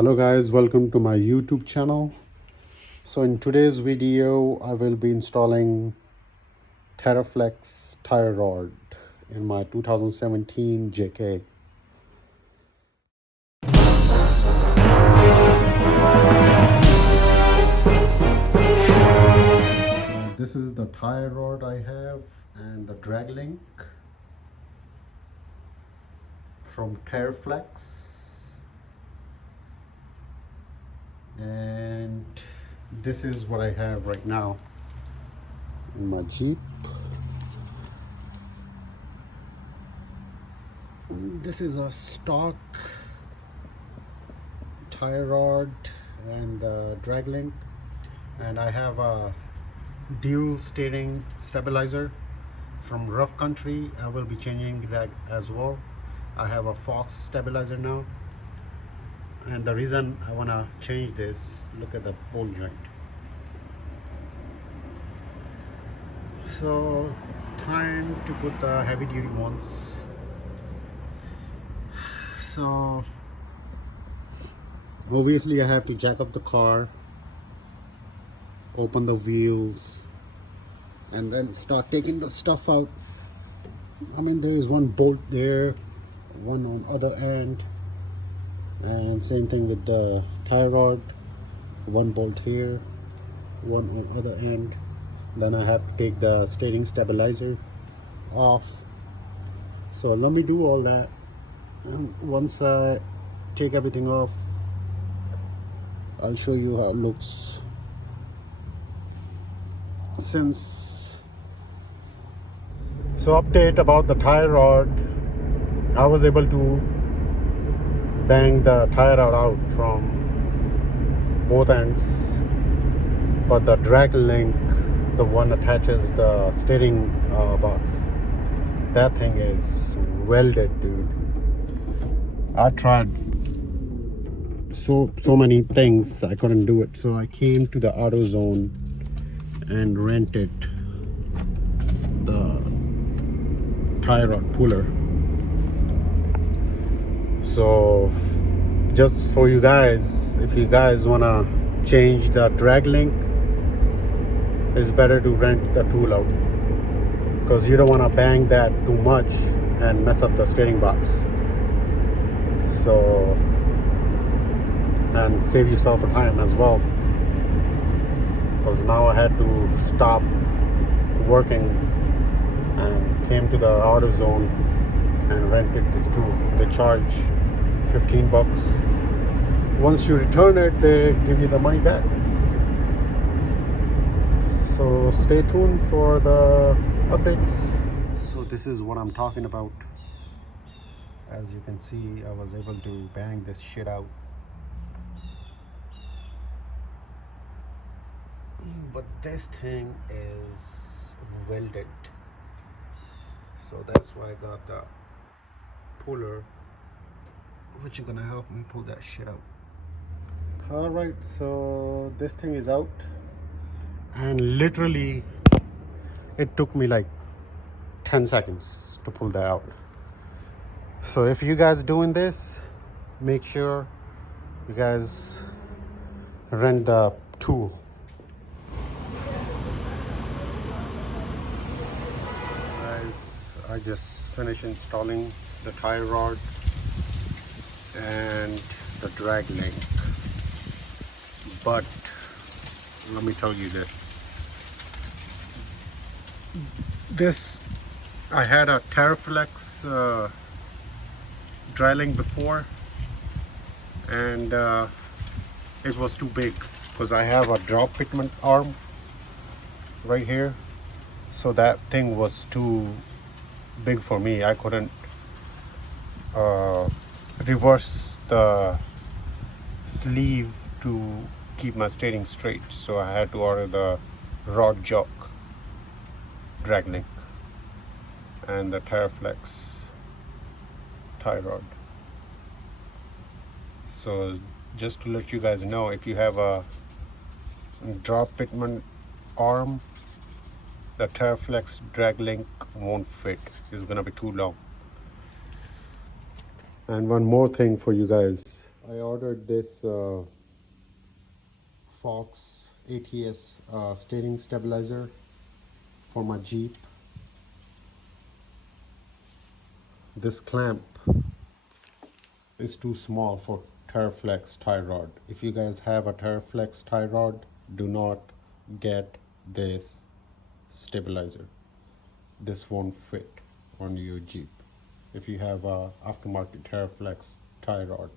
Hello guys, welcome to my YouTube channel. So in today's video I will be installing Teraflex tire rod in my 2017 JK. So this is the tire rod I have and the draglink from Teraflex. And this is what I have right now in my Jeep. This is a stock tire rod and drag link, and I have a dual steering stabilizer from Rough Country. I will be changing that as well. I have a Fox stabilizer now, and the reason I want to change this, look at the ball joint. So time to put the heavy duty ones. So obviously I have to jack up the car, open the wheels, and then start taking the stuff out. I mean, there is one bolt there, one on other end, and same thing with the tire rod, one bolt here, one on other end. Then I have to take the steering stabilizer off. So let me do all that, and once I take everything off, I'll show you how it looks. So update about the tire rod, I was able to bang the tire rod out from both ends, but the drag link, the one attaches the steering box, that thing is welded, dude. I tried so many things, I couldn't do it. So I came to the AutoZone and rented the tire rod puller. So just for you guys, if you guys wanna change the drag link, it's better to rent the tool out, because you don't want to bang that too much and mess up the steering box. So, and save yourself time as well, because now I had to stop working and came to the AutoZone and rented this tool. They charge 15 bucks. Once you return it, they give you the money back. So stay tuned for the updates. So this is what I'm talking about. As you can see, I was able to bang this shit out. But this thing is welded. So that's why I got the puller, which is gonna help me pull that shit out. Alright, so this thing is out. And literally it took me like 10 seconds to pull that out. So if you guys doing this, make sure you guys rent the tool. Guys, I just finished installing the tire rod and the drag link, but let me tell you this, I had a Teraflex dry link before, and it was too big because I have a drop fitment arm right here, so that thing was too big for me. I couldn't reverse the sleeve to keep my steering straight, so I had to order the rod jock drag link and the Teraflex tie rod. So just to let you guys know, if you have a drop fitment arm, the Teraflex drag link won't fit. It's gonna be too long. And one more thing for you guys, I ordered this Fox ATS steering stabilizer for my Jeep. This clamp is too small for Teraflex tie rod. If you guys have a Teraflex tie rod, do not get this stabilizer. This won't fit on your Jeep if you have a aftermarket Teraflex tie rod.